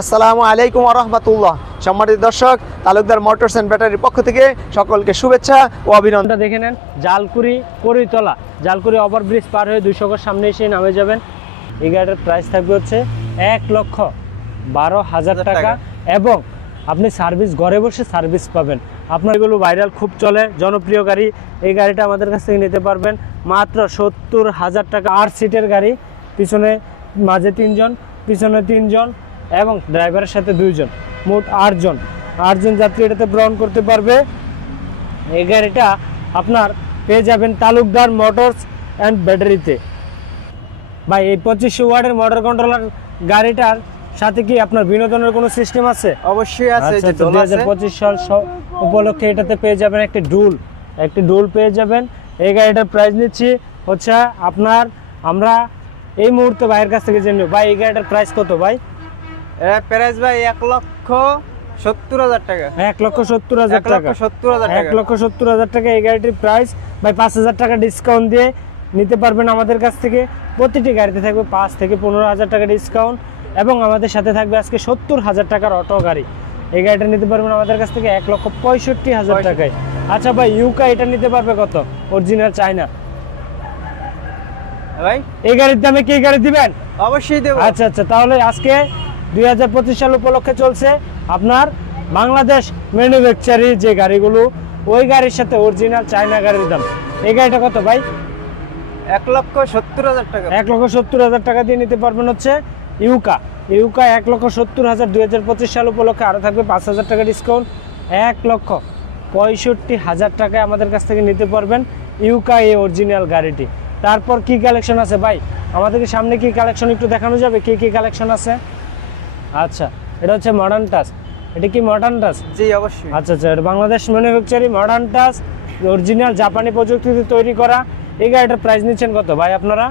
আসসালামু আলাইকুম ওয়া রাহমাতুল্লাহ। সম্মানিত দর্শক, তালুকদার মোটরস এন্ড ব্যাটারির পক্ষ থেকে সকলকে শুভেচ্ছা ও অভিনন্দন। দেখে নেন, জালকুড়ি করিতলা, জালকুড়ি ওভারব্রিজ পার হয়ে 200 গজ সামনে এসে নামে যাবেন। এই গাড়িটার প্রাইস থাকবে হচ্ছে 1,12,000 টাকা এবং আপনি সার্ভিস ঘরে বসে সার্ভিস পাবেন। আপনার এগুলো ভাইরাল খুব চলে, জনপ্রিয় গাড়ি। এই গাড়িটা আমাদের কাছ থেকে নিতে পারবেন মাত্র 70,000 টাকা। 8 সিটের গাড়ি, পিছনে মাঝে 3 জন, পিছনে 3 জন এবং ড্রাইভারের সাথে 2 জন, মোট 8 জন যাত্রী এটাতে গ্রহণ করতে পারবে। এই গাড়িটা আপনার পেয়ে যাবেন তালুকদার মোটরস অ্যান্ড ব্যাটারিতে। ভাই, এই 2500 ওয়াটের মোটর কন্ট্রোলার গাড়িটার সাথে কি আপনার বিনোদনের কোনো সিস্টেম আছে? অবশ্যই আছে। 2025 সাল উপলক্ষে এটাতে পেয়ে যাবেন একটি ডুল পেয়ে যাবেন। এই গাড়িটার প্রাইস নিচ্ছি হচ্ছে আপনার, আমরা এই মুহূর্তে ভাইয়ের কাছ থেকে জেনে নেব। ভাই, এই গাড়িটার প্রাইস কত ভাই? প্রাইস ভাই 1,70,000 টাকা। 1,70,000 টাকা। 1,70,000 টাকা এই গাড়িটির প্রাইস। ভাই, 5,000 টাকা ডিসকাউন্ট দিয়ে নিতে পারবেন আমাদের কাছ থেকে। প্রতিটি গাড়িতে থাকবে 5 থেকে 15,000 টাকা ডিসকাউন্ট এবং আমাদের সাথে থাকবে আজকে 70,000 টাকার অটো গাড়ি। এই গাড়িটা নিতে পারবেন আমাদের কাছ থেকে 1,65,000 টাকায়। আচ্ছা ভাই, ইউকা এটা নিতে পারবে কত? Original China. ভাই, এই গাড়ির দামে কি গাড়ি দিবেন? অবশ্যই দেব। আচ্ছা, তাহলে আজকে 2025 সাল উপলক্ষে চলছে আপনার বাংলাদেশ ম্যানুফ্যাকচারি যে গাড়িগুলো, ওই গাড়ির সাথে অরিজিনাল চায়না গাড়ির দাম। এই গাড়িটা কত ভাই? 1,70,000 টাকা। 1,70,000 টাকা দিয়ে নিতে পারবেন হচ্ছে ইউকা 1,70,000। 2025 সাল উপলক্ষে আরও থাকবে 5,000 টাকা ডিসকাউন্ট। 1,65,000 টাকায় আমাদের কাছ থেকে নিতে পারবেন ইউকা এই অরিজিনাল গাড়িটি। তারপর কি কালেকশন আছে ভাই? আমাদেরকে সামনে কি কালেকশন একটু দেখানো যাবে? কি কালেকশন আছে? আচ্ছা, এটা হচ্ছে মডার্ন টাচ। এটা কি মডার্ন টাচ? জি, অবশ্যই। আচ্ছা, এটা বাংলাদেশ ম্যানুফ্যাকচারি মডার্ন টাচ, অরিজিনাল জাপানি প্রযুক্তিতে তৈরি করা। এই গাড়িটার প্রাইস নিচ্ছেন কত ভাই আপনারা?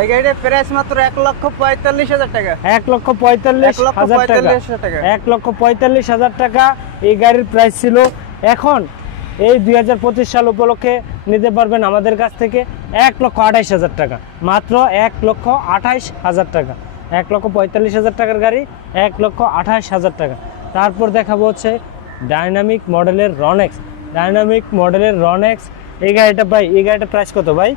এই গাড়িটার প্রাইস মাত্র 1,45,000 টাকা। 1,45,000 টাকা। 1,45,000 টাকা এই গাড়ির প্রাইস ছিল। এখন এই 2025 সাল উপলক্ষে নিতে পারবেন আমাদের কাছ থেকে 1,28,000 টাকা, মাত্র 1,28,000 টাকা। 1,45,000 টাকার গাড়ি, 1,28,000 টাকা। তারপর দেখাবো হচ্ছে ডাইনামিক মডেলের রনেক্স। এই গাড়িটা ভাই, এই গাড়িটার প্রাইস কত ভাই?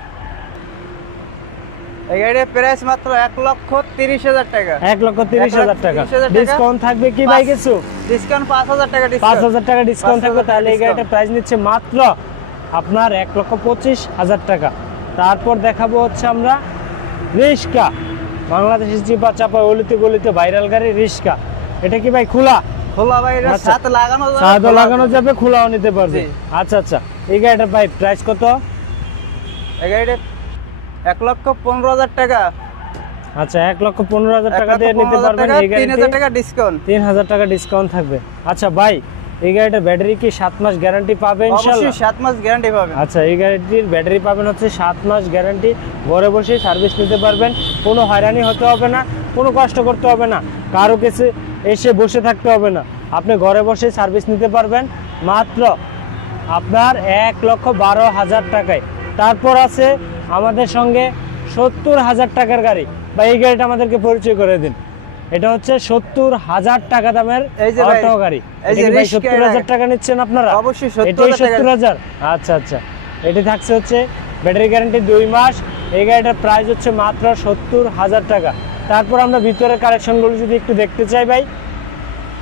এই গাড়ির প্রাইস মাত্র 1,30,000 টাকা। 1,30,000 টাকা। ডিসকাউন্ট থাকবে কি ভাই কিছু? ডিসকাউন্ট 5,000 টাকা। 5,000 টাকা ডিসকাউন্ট থাকবে। তাহলে এই গাড়িটার প্রাইস নিচ্ছে মাত্র আপনার 1,25,000 টাকা। তারপর দেখাবো হচ্ছে আমরা রিস্কা, বাংলাদেশের চিপা চাপা অলিতে গলিতে ভাইরাল গাড়ি রিস্কা। এটা কি ভাই খোলা ভাই? এটা সাথে লাগানো যাবে, খোলাও নিতে পারবে। আচ্ছা, এই গাড়িটার ভাই প্রাইস কত? এই গাড়িটা 1,15,000 টাকা। আচ্ছা, 1,15,000 টাকা দিয়ে নিতে পারবেন এই গাড়িতে। 3,000 টাকা ডিসকাউন্ট। 3,000 টাকা ডিসকাউন্ট থাকবে। আচ্ছা ভাই, এই গাড়িটার ব্যাটারি কি 7 মাস গ্যারান্টি পাবে ইনশাআল্লাহ? অবশ্যই 7 মাস গ্যারান্টি পাবেন। আচ্ছা, এই গাড়িটির ব্যাটারি পাবেন হচ্ছে 7 মাস গ্যারান্টি। ঘরে বসে সার্ভিস নিতে পারবেন, কোনো হয়রানি হতে হবে না, কোনো কষ্ট করতে হবে না, কারো কাছে এসে বসে থাকতে হবে না। আপনি ঘরে বসে সার্ভিস নিতে পারবেন মাত্র আপনার 1,12,000 টাকায়। তারপর আছে আমাদের সঙ্গে 70,000 টাকার গাড়ি। বা এই গাড়িটা আমাদেরকে পরিচয় করে দিন। এটা হচ্ছে 70,000 টাকা দামের অটো গাড়ি। 70,000 টাকা নিচ্ছেন আপনারা? অবশ্যই 70,000। আচ্ছা, এটি থাকছে হচ্ছে ব্যাটারি গ্যারান্টি 2 মাস। এই গাড়িটার প্রাইস হচ্ছে মাত্র 70,000 টাকা। তারপর আমরা ভিতরের কালেকশনগুলো যদি একটু দেখতে চাই ভাই,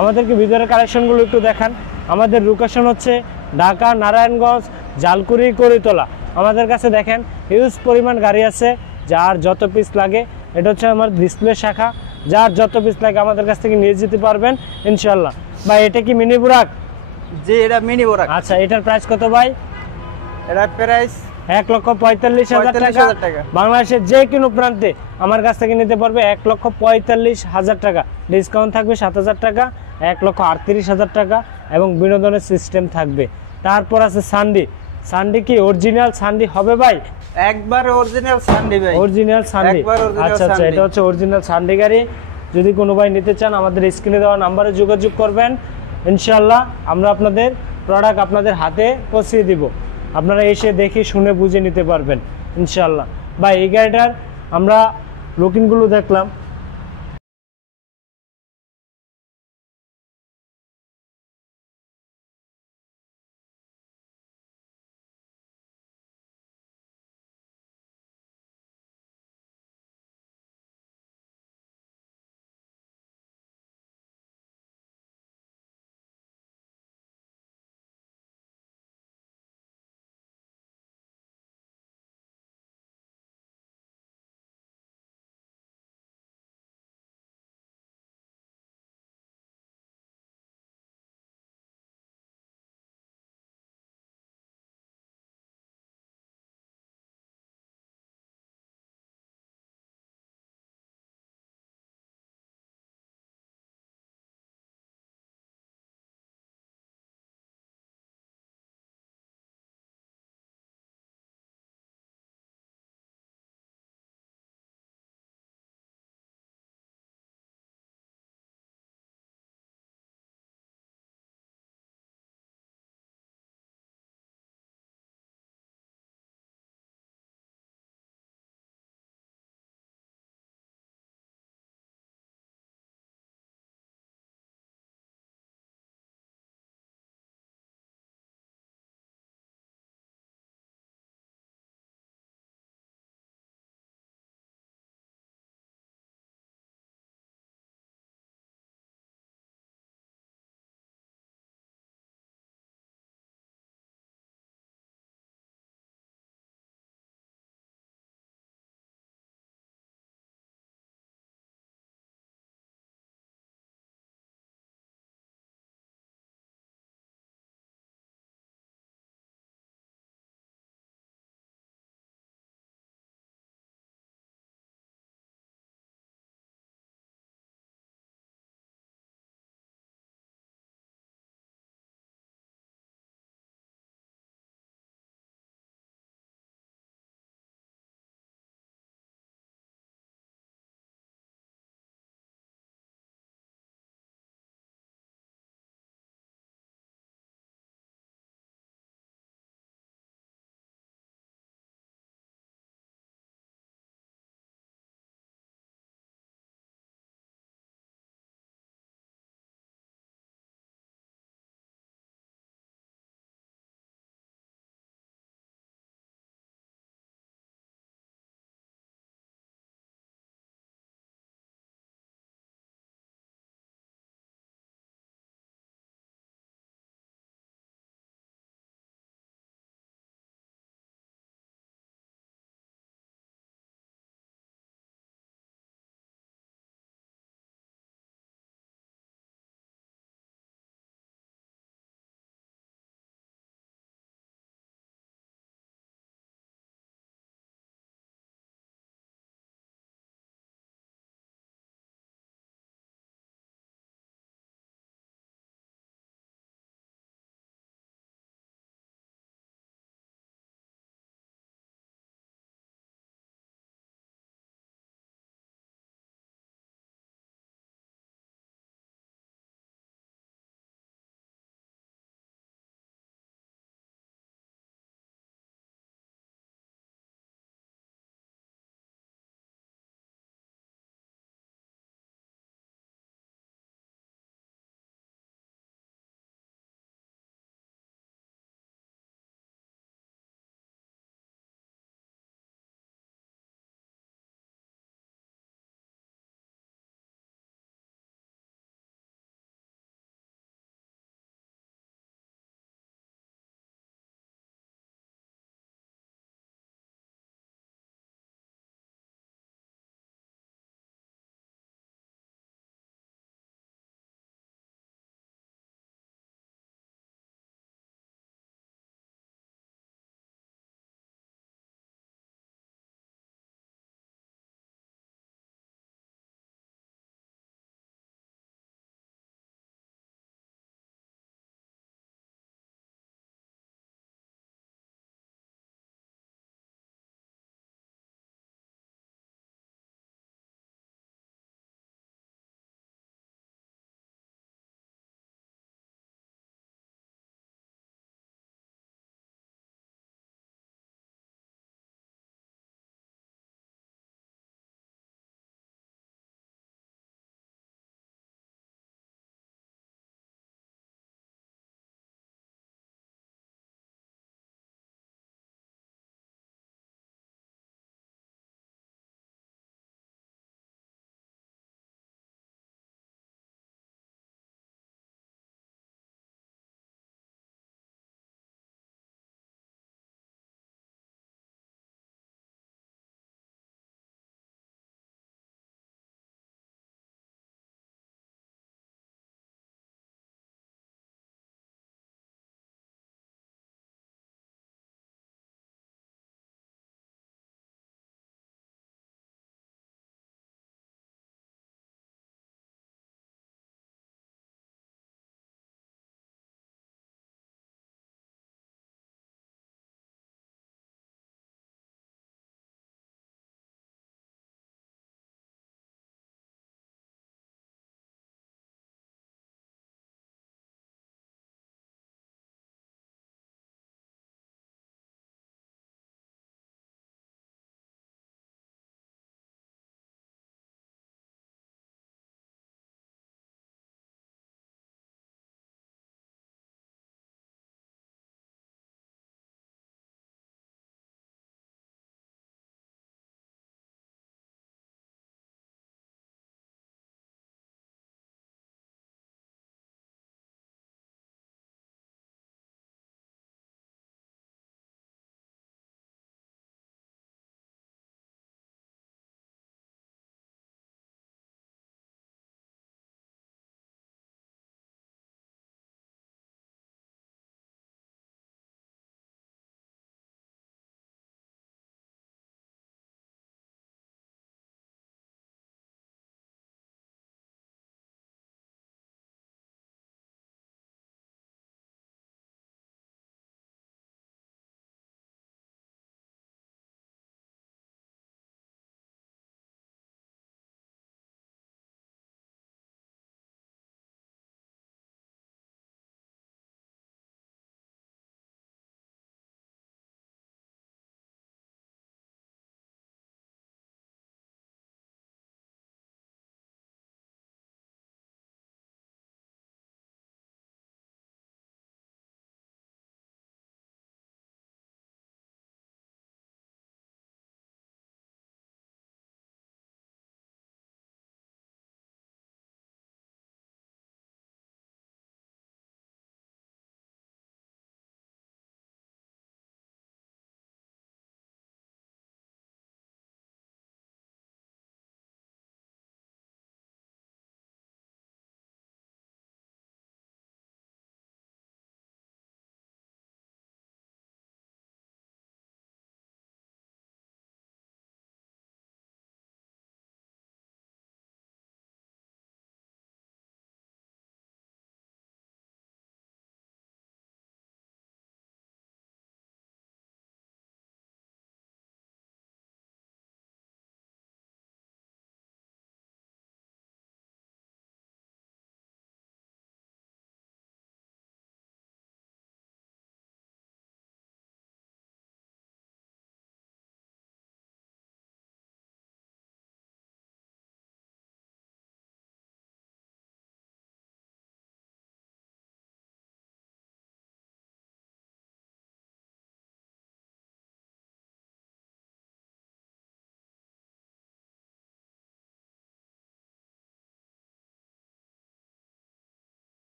আমাদেরকে ভিতরের কালেকশনগুলো একটু দেখান। আমাদের লোকেশন হচ্ছে ঢাকা নারায়ণগঞ্জ, জালকুড়ি করিতলা। আমাদের কাছে দেখেন হিউজ পরিমাণ গাড়ি আছে, যার যত পিস লাগে। এটা হচ্ছে আমার ডিসপ্লে শাখা, যার যত পিস লাগে আমাদের কাছ থেকে নিয়ে যেতে পারবেন ইনশাল্লাহ। ভাই, এটা কি মিনি বুরাক? জি, এটা মিনি বুরাক। আচ্ছা, এটার প্রাইস কত ভাই? এটার প্রাইস 1,45,000 টাকা। বাংলাদেশের যে কোনো প্রান্তে আমার কাছ থেকে নিতে পারবে 1,45,000 টাকা। ডিসকাউন্ট থাকবে 7,000 টাকা, 1,38,000 টাকা এবং বিনোদনের সিস্টেম থাকবে। তারপর আছে সান্ডি কি অরিজিনাল সান্ডি হবে ভাই? একবারে অরিজিনাল সান্ডি ভাই। অরিজিনাল সান্ডি। আচ্ছা, এটা হচ্ছে অরিজিনাল সান্ডি গাড়ি। যদি কোনো ভাই নিতে চান আমাদের স্ক্রিনে দেওয়া নাম্বারে যোগাযোগ করবেন, ইনশাআল্লাহ আমরা আপনাদের প্রোডাক্ট আপনাদের হাতে পৌঁছে দিব। আপনারা এসে দেখে শুনে বুঝে নিতে পারবেন ইনশাআল্লাহ। ভাই, এই গাড়িটার আমরা লুকিংগুলো দেখলাম,